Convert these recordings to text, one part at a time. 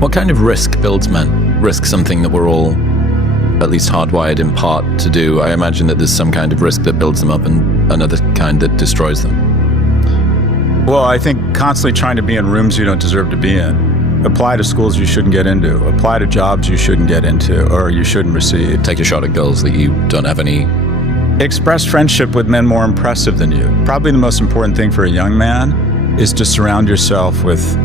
What kind of risk builds men? Risk something that we're all at least hardwired in part to do. I imagine that there's some kind of risk that builds them up and another kind that destroys them. Well, I think constantly trying to be in rooms you don't deserve to be in. Apply to schools you shouldn't get into. Apply to jobs you shouldn't get into or you shouldn't receive. Take a shot at girls that you don't have any. Express friendship with men more impressive than you. Probably the most important thing for a young man is to surround yourself with,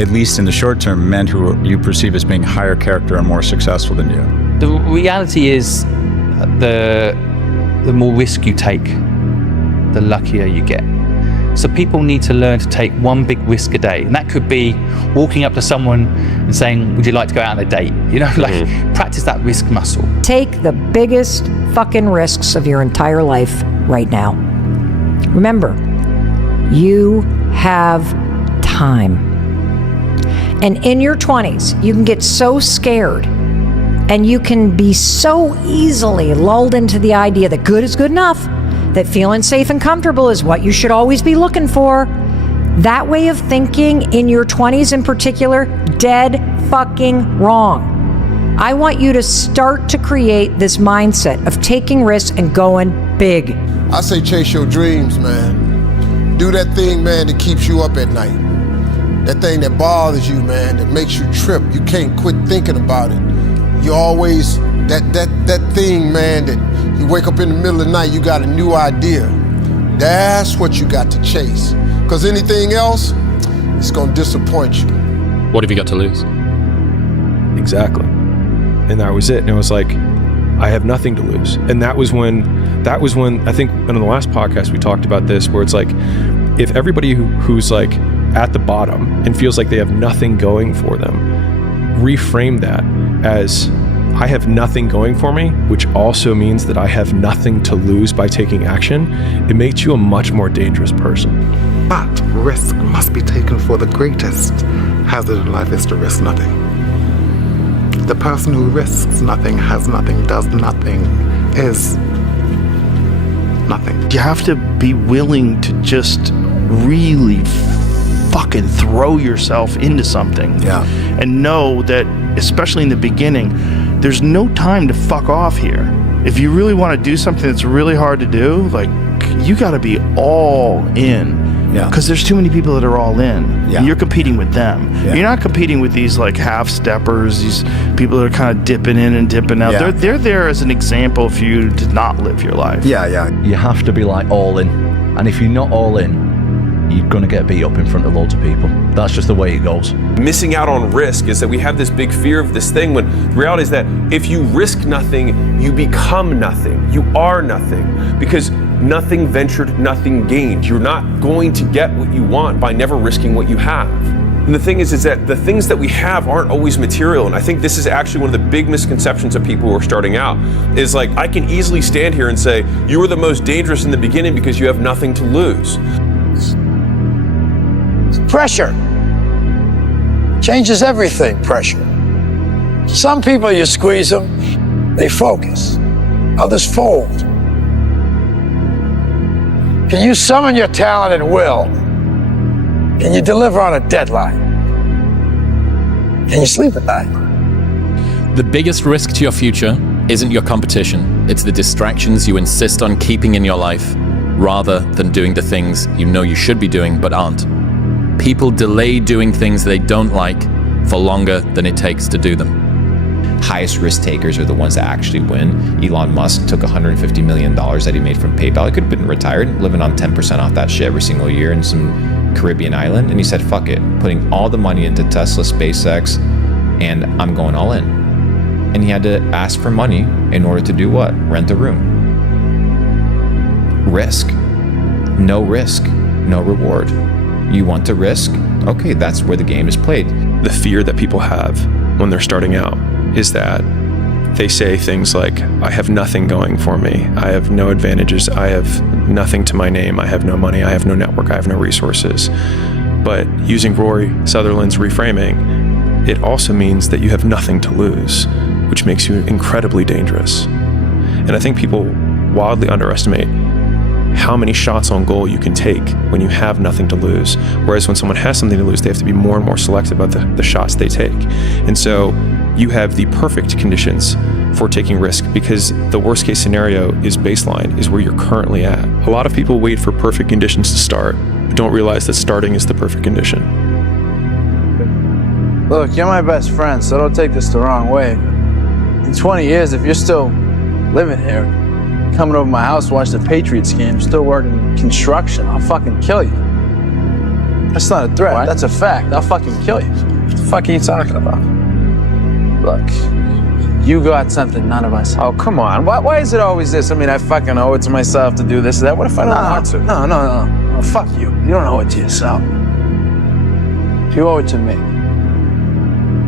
at least in the short term, men who you perceive as being higher character and more successful than you. The reality is the more risk you take, the luckier you get. So people need to learn to take one big risk a day. And that could be walking up to someone and saying, would you like to go out on a date? You know, like practice that risk muscle. Take the biggest fucking risks of your entire life right now. Remember, you have time. And in your 20s, you can get so scared and you can be so easily lulled into the idea that good is good enough, that feeling safe and comfortable is what you should always be looking for. That way of thinking in your 20s in particular, dead fucking wrong. I want you to start to create this mindset of taking risks and going big. I say chase your dreams, man. Do that thing, man, that keeps you up at night. That thing that bothers you, man, that makes you trip. You can't quit thinking about it. You always, that thing, man, that you wake up in the middle of the night, you got a new idea. That's what you got to chase. Because anything else, it's gonna disappoint you. What have you got to lose? Exactly. And that was it. And it was like, I have nothing to lose. And that was when I think in the last podcast we talked about this, where it's like, if everybody who's like at the bottom and feels like they have nothing going for them, reframe that as I have nothing going for me, which also means that I have nothing to lose by taking action. It makes you a much more dangerous person. But risk must be taken for the greatest hazard in life is to risk nothing. The person who risks nothing, has nothing, does nothing, is nothing. You have to be willing to just really fucking throw yourself into something. Yeah. And know that, especially in the beginning, there's no time to fuck off here. If you really want to do something that's really hard to do, like, you got to be all in. Yeah. Because there's too many people that are all in. Yeah. And you're competing with them. Yeah. You're not competing with these like half-steppers, these people that are kind of dipping in and dipping out. Yeah. They're there as an example for you to not live your life. Yeah. You have to be like all in. And if you're not all in, you're going to get beat up in front of loads of people. That's just the way it goes. Missing out on risk is that we have this big fear of this thing, when the reality is that if you risk nothing, you become nothing. You are nothing. Because nothing ventured, nothing gained. You're not going to get what you want by never risking what you have. And the thing is that the things that we have aren't always material. And I think this is actually one of the big misconceptions of people who are starting out, is like, I can easily stand here and say, you were the most dangerous in the beginning because you have nothing to lose. Pressure changes everything, pressure. Some people, you squeeze them, they focus. Others fold. Can you summon your talent and will? Can you deliver on a deadline? Can you sleep at night? The biggest risk to your future isn't your competition. It's the distractions you insist on keeping in your life rather than doing the things you know you should be doing but aren't. People delay doing things they don't like for longer than it takes to do them. Highest risk takers are the ones that actually win. Elon Musk took $150 million that he made from PayPal. He could have been retired, living on 10% off that shit every single year in some Caribbean island. And he said, fuck it, putting all the money into Tesla, SpaceX, and I'm going all in. And he had to ask for money in order to do what? Rent a room. Risk. No risk, no reward. You want to risk? Okay, that's where the game is played. The fear that people have when they're starting out is that they say things like, I have nothing going for me. I have no advantages. I have nothing to my name. I have no money. I have no network. I have no resources. But using Rory Sutherland's reframing, it also means that you have nothing to lose, which makes you incredibly dangerous. And I think people wildly underestimate how many shots on goal you can take when you have nothing to lose. Whereas when someone has something to lose, they have to be more and more selective about the shots they take. And so you have the perfect conditions for taking risk, because the worst case scenario is baseline, is where you're currently at. A lot of people wait for perfect conditions to start, but don't realize that starting is the perfect condition. Look, you're my best friend, so don't take this the wrong way. In 20 years, if you're still living here, coming over my house to watch the Patriots game, still working construction, I'll fucking kill you. That's not a threat, what? That's a fact. I'll fucking kill you. What the fuck are you talking about? Look, you got something none of us. Oh, come on. Why is it always this? I mean, I fucking owe it to myself to do this or that. What if I don't want to? No. Fuck you. You don't owe it to yourself. You owe it to me.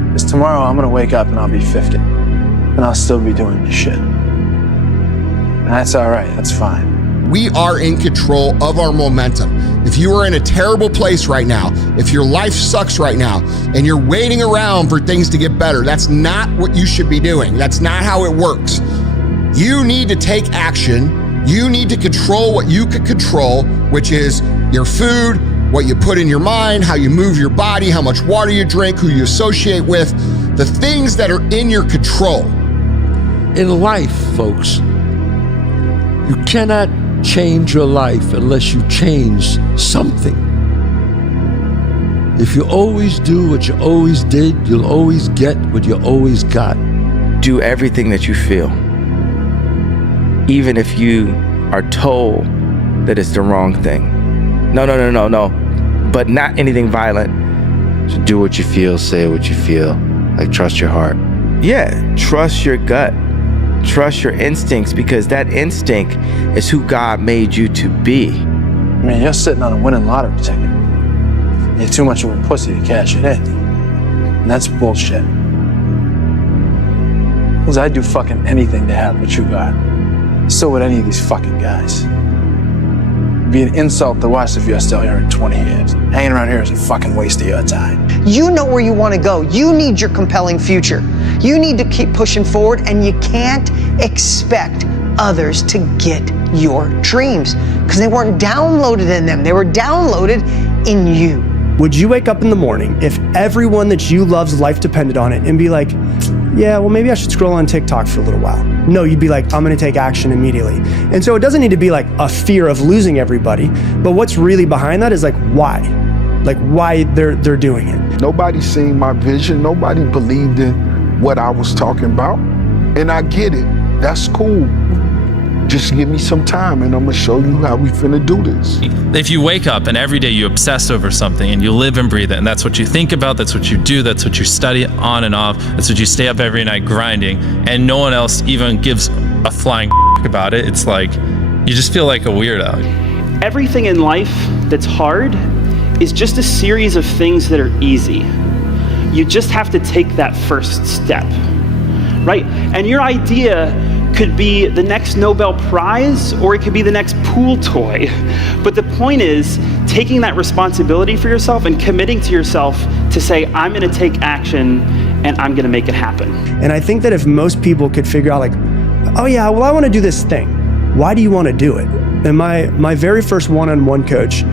Because tomorrow I'm gonna wake up and I'll be 50. And I'll still be doing this shit. And that's all right. That's fine. We are in control of our momentum. If you are in a terrible place right now, if your life sucks right now, and you're waiting around for things to get better, that's not what you should be doing. That's not how it works. You need to take action. You need to control what you can control, which is your food, what you put in your mind, how you move your body, how much water you drink, who you associate with, the things that are in your control. In life, folks, you cannot change your life unless you change something. If you always do what you always did, you'll always get what you always got. Do everything that you feel, even if you are told that it's the wrong thing. No. But not anything violent. So do what you feel, say what you feel. Like, trust your heart. Yeah, trust your gut. Trust your instincts, because that instinct is who God made you to be. I mean, you're sitting on a winning lottery ticket. You're too much of a pussy to cash it in. And that's bullshit. Because I'd do fucking anything to have what you got. So would any of these fucking guys. It'd be an insult to watch if you're still here in 20 years. Hanging around here is a fucking waste of your time. You know where you want to go. You need your compelling future. You need to keep pushing forward, and you can't expect others to get your dreams, because they weren't downloaded in them. They were downloaded in you. Would you wake up in the morning if everyone that you love's life depended on it and be like, yeah, well, maybe I should scroll on TikTok for a little while? No, you'd be like, I'm going to take action immediately. And so it doesn't need to be like a fear of losing everybody, but what's really behind that is like why they're doing it. Nobody seen my vision. Nobody believed in what I was talking about. And I get it. That's cool. Just give me some time and I'm gonna show you how we finna do this. If you wake up and every day you obsess over something and you live and breathe it, and that's what you think about, that's what you do, that's what you study on and off, that's what you stay up every night grinding, and no one else even gives a flying about it, it's like, you just feel like a weirdo. Everything in life that's hard is just a series of things that are easy. You just have to take that first step, right? And your idea could be the next Nobel Prize, or it could be the next pool toy. But the point is taking that responsibility for yourself and committing to yourself to say, I'm gonna take action and I'm gonna make it happen. And I think that if most people could figure out like, oh yeah, well, I wanna do this thing. Why do you wanna do it? And my very first one-on-one coach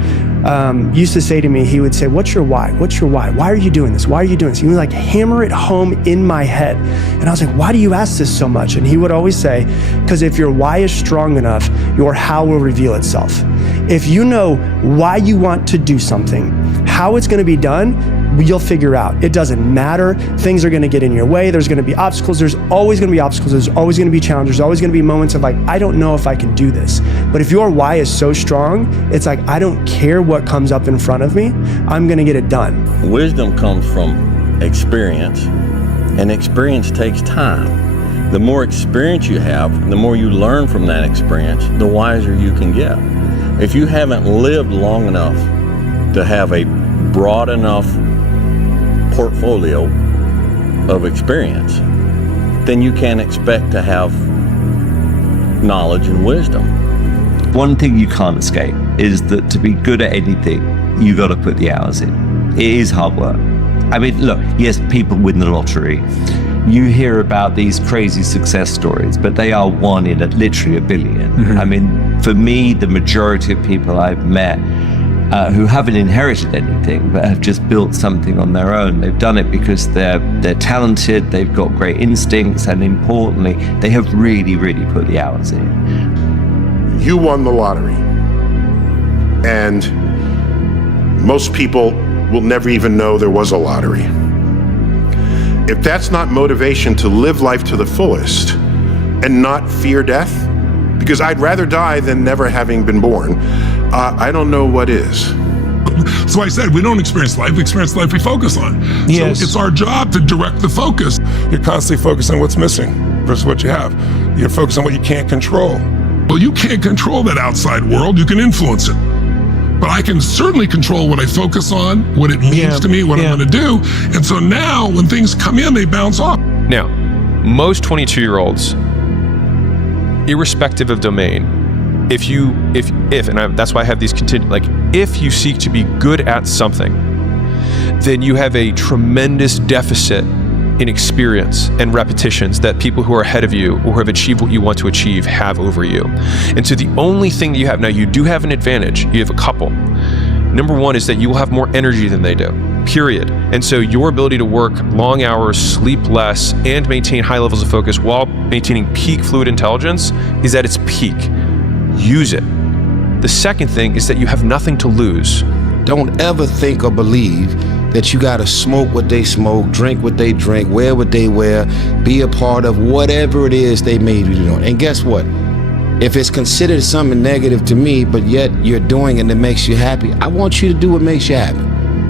used to say to me, he would say, what's your why? What's your why? Why are you doing this? Why are you doing this? He would like hammer it home in my head. And I was like, why do you ask this so much? And he would always say, because if your why is strong enough, your how will reveal itself. If you know why you want to do something, how it's going to be done, you'll figure out. It doesn't matter. Things are going to get in your way. There's going to be obstacles. There's always going to be obstacles. There's always going to be challenges. There's always going to be moments of like, I don't know if I can do this. But if your why is so strong, it's like, I don't care what comes up in front of me. I'm going to get it done. Wisdom comes from experience, and experience takes time. The more experience you have, the more you learn from that experience, the wiser you can get. If you haven't lived long enough to have a broad enough portfolio of experience, then you can't expect to have knowledge and wisdom. One thing you can't escape is that to be good at anything, you got to put the hours in. It is hard work. I mean, look, yes, people win the lottery. You hear about these crazy success stories, but they are one in literally a billion. Mm-hmm. I mean, for me, the majority of people I've met who haven't inherited anything, but have just built something on their own. They've done it because they're talented, they've got great instincts, and importantly, they have really, really put the hours in. You won the lottery, and most people will never even know there was a lottery. If that's not motivation to live life to the fullest and not fear death, because I'd rather die than never having been born, I don't know what is. So I said, we don't experience life, we experience life we focus on. Yes. So it's our job to direct the focus. You're constantly focused on what's missing versus what you have. You're focused on what you can't control. Well, you can't control that outside world, you can influence it. But I can certainly control what I focus on, what it means to me, what I'm gonna do. And so now when things come in, they bounce off. Now, most 22-year-olds, irrespective of domain, that's why I have these if you seek to be good at something, then you have a tremendous deficit in experience and repetitions that people who are ahead of you or who have achieved what you want to achieve have over you. And so the only thing that you have, now you do have an advantage, you have a couple. Number one is that you will have more energy than they do, period. And so your ability to work long hours, sleep less, and maintain high levels of focus while maintaining peak fluid intelligence is at its peak. Use it. The second thing is that you have nothing to lose. Don't ever think or believe that you gotta smoke what they smoke, drink what they drink, wear what they wear, be a part of whatever it is they made you do. And guess what? If it's considered something negative to me, but yet you're doing it and it makes you happy, I want you to do what makes you happy.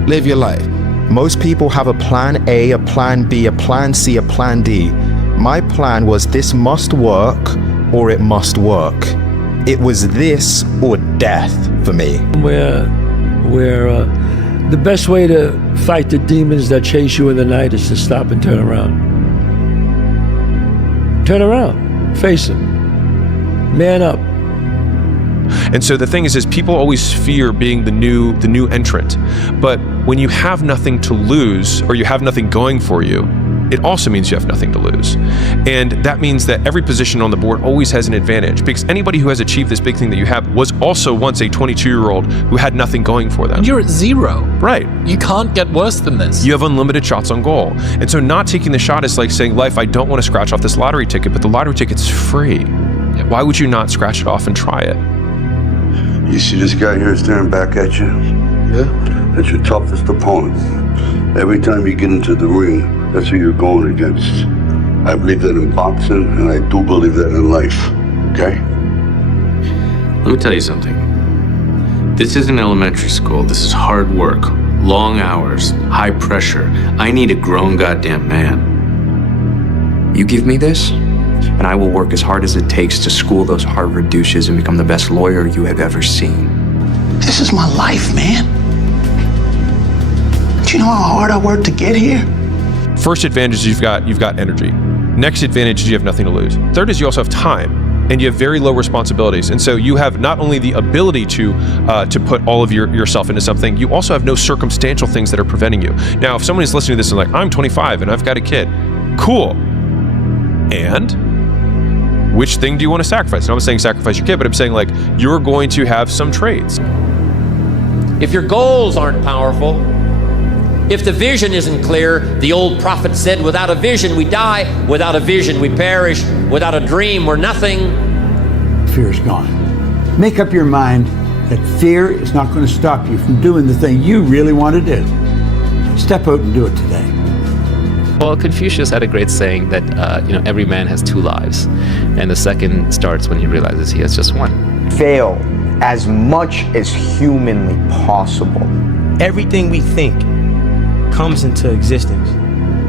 Live your life. Most people have a plan A, a plan B, a plan C, a plan D. My plan was this must work or it must work. It was this or death for me. Where the best way to fight the demons that chase you in the night is to stop and turn around. Turn around, face them, man up. And so the thing is people always fear being the new entrant. But when you have nothing to lose or you have nothing going for you, it also means you have nothing to lose. And that means that every position on the board always has an advantage, because anybody who has achieved this big thing that you have was also once a 22-year-old who had nothing going for them. You're at zero. Right. You can't get worse than this. You have unlimited shots on goal. And so not taking the shot is like saying, life, I don't want to scratch off this lottery ticket, but the lottery ticket's free. Why would you not scratch it off and try it? You see this guy here staring back at you? Yeah. That's your toughest opponent. Every time you get into the ring, that's who you're going against. I believe that in boxing, and I do believe that in life, okay? Let me tell you something. This isn't elementary school. This is hard work, long hours, high pressure. I need a grown goddamn man. You give me this, and I will work as hard as it takes to school those Harvard douches and become the best lawyer you have ever seen. This is my life, man. Do you know how hard I worked to get here? First advantage is you've got energy. Next advantage is you have nothing to lose. Third is you also have time, and you have very low responsibilities. And so you have not only the ability to put all of yourself into something, you also have no circumstantial things that are preventing you. Now, if someone is listening to this and like, I'm 25 and I've got a kid, cool. And which thing do you want to sacrifice? And I'm not saying sacrifice your kid, but I'm saying like, you're going to have some traits. If your goals aren't powerful, if the vision isn't clear, the old prophet said, without a vision we die, without a vision we perish, without a dream we're nothing. Fear is gone. Make up your mind that fear is not going to stop you from doing the thing you really want to do. Step out and do it today. Well, Confucius had a great saying that, every man has two lives, and the second starts when he realizes he has just one. Fail as much as humanly possible. Everything we think comes into existence.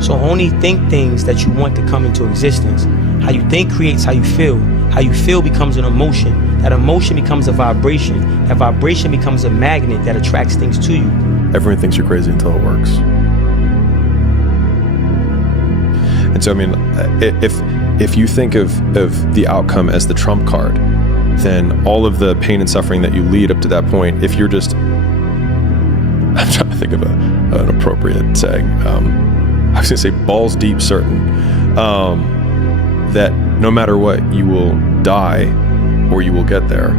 So only think things that you want to come into existence. How you think creates how you feel. How you feel becomes an emotion. That emotion becomes a vibration. That vibration becomes a magnet that attracts things to you. Everyone thinks you're crazy until it works. And so, I mean, if you think of the outcome as the trump card, then all of the pain and suffering that you lead up to that point, if you're just, I'm trying to think of an appropriate saying. I was going to say balls deep certain that no matter what, you will die or you will get there.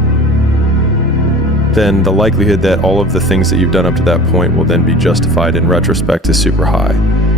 then the likelihood that all of the things that you've done up to that point will then be justified in retrospect is super high.